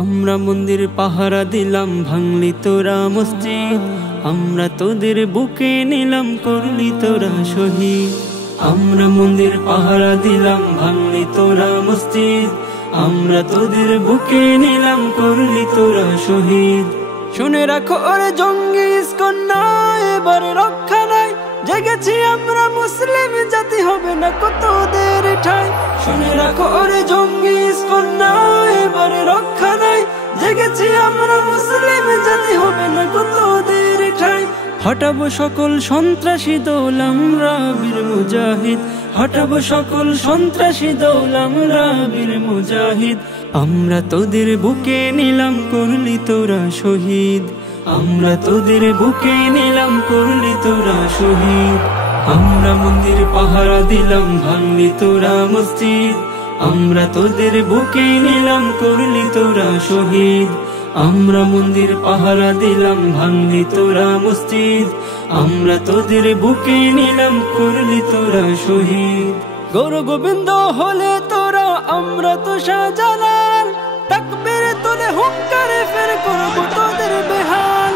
আমরা মন্দির পাহারা দিলাম, ভাঙলি তোরা মসজিদ। আমরা তোদের বুকে নিলাম, করলি তোরা শহীদ। আমরা মন্দির পাহারা দিলাম, ভাঙলি তোরা মসজিদ। আমরা তোদের বুকে নিলাম, করলি তোরা শহীদ। শুনে রাখো ওরে জঙ্গি ইস্কন না, এবার রক্ষা নাই। জেগেছি আমরা মুসলিম জাতি, হবে না কতদের ঠাই। শুনে রাখো ওরে জঙ্গি ইস্কন না, এবার রক্ষা নাই। জেগেছি আমরা মুসলিম জাতি, হবে না কতদের ঠাই। হটাবো সকল সন্ত্রাসী দল, আমরা বীর মুজাহিদ। হটাবো সকল সন্ত্রাসী দল, আমরা বীর মুজাহিদ। আমরা তোদের বুকে নিলাম, করলি তোরা শহীদ। আমরা তোদের বুকে নিলাম, করলি তোরা শহীদ। আমরা মন্দির পাহারা দিলাম, ভাঙলি তোরা মসজিদ। আমরা তোদের বুকে নিলাম, করলি তোরা শহীদ। আমরা মন্দির পাহারা দিলাম, ভাঙলি তোরা মসজিদ। আমরা তোদের বুকে নিলাম, করলি তোরা শহীদ। গৌর গোবিন্দ হলে তোরা, আমরা তো শাহজালাল। তাকবীর তোলে হুঙ্কারে ফের করব তোদের বেহাল।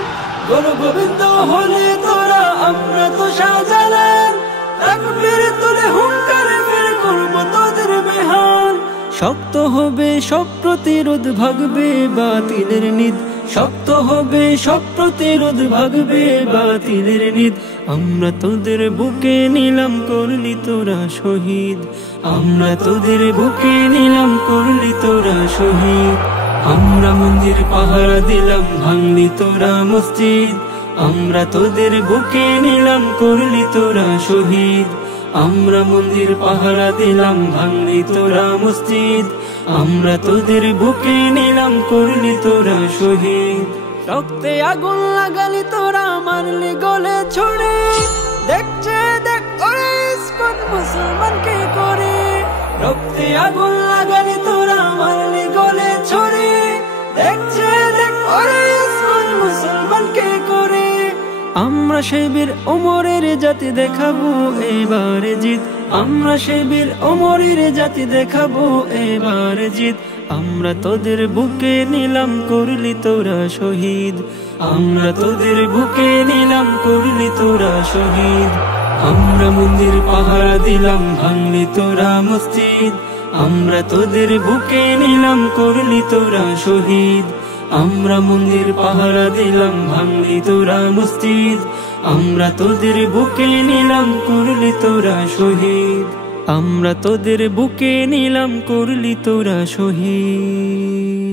গৌর গোবিন্দ হলে তোরা, আমরা তো শাহজালাল। তাকবীর তোলে হুঙ্কারে ফের করব তোদের বেহাল। শক্ত হবে সব প্রতিরোধ, ভাগবে বাতিলের নিদ। শক্ত হবে সব প্রতিরোধ, ভাগবে বাতিলের নিদ। আমরা তোদের বুকে নিলাম, করলি তোরা শহীদ। আমরা তোদের বুকে নিলাম, করলি তোরা শহীদ। আমরা মন্দির পাহারা দিলাম, ভাঙলি তোরা মসজিদ। আমরা তোদের বুকে নিলাম, করলি তোরা শহীদ। আমরা মন্দির পাহারা দিলাম, ভাঙলি তোরা মসজিদ। আমরা তোদের বুকে নিলাম, করলি তোরা শহীদ। রক্তে আগুন লাগালি তোরা, মারলি গলে ছড়ে। দেখছে দেখ ওরে ইস্কন মুসলমানকে করে। রক্তে আগুন লাগালি তোরা, মারলি গলে ছড়ে। দেখছে দেখ ওরে ইস্কন মুসলমানকে করে। আমরা সেই বীর ওমরের জাতি, দেখাবো এবারে জিত। আমরা সেই বীর ওমরের জাতি, দেখাবো এবারে জিত। আমরা তোদের বুকে নিলাম, করলি তোরা শহীদ। আমরা তোদের বুকে নিলাম, করলি তোরা শহীদ। আমরা মন্দির পাহারা দিলাম, ভাঙলি তোরা মসজিদ। আমরা তোদের বুকে নিলাম, করলি তোরা শহীদ। আমরা মন্দির পাহারা দিলাম, ভাঙলি তোরা মসজিদ। আমরা তোদের বুকে নিলাম, করলি তোরা শহীদ। আমরা তোদের বুকে নিলাম, করলি তোরা শহীদ।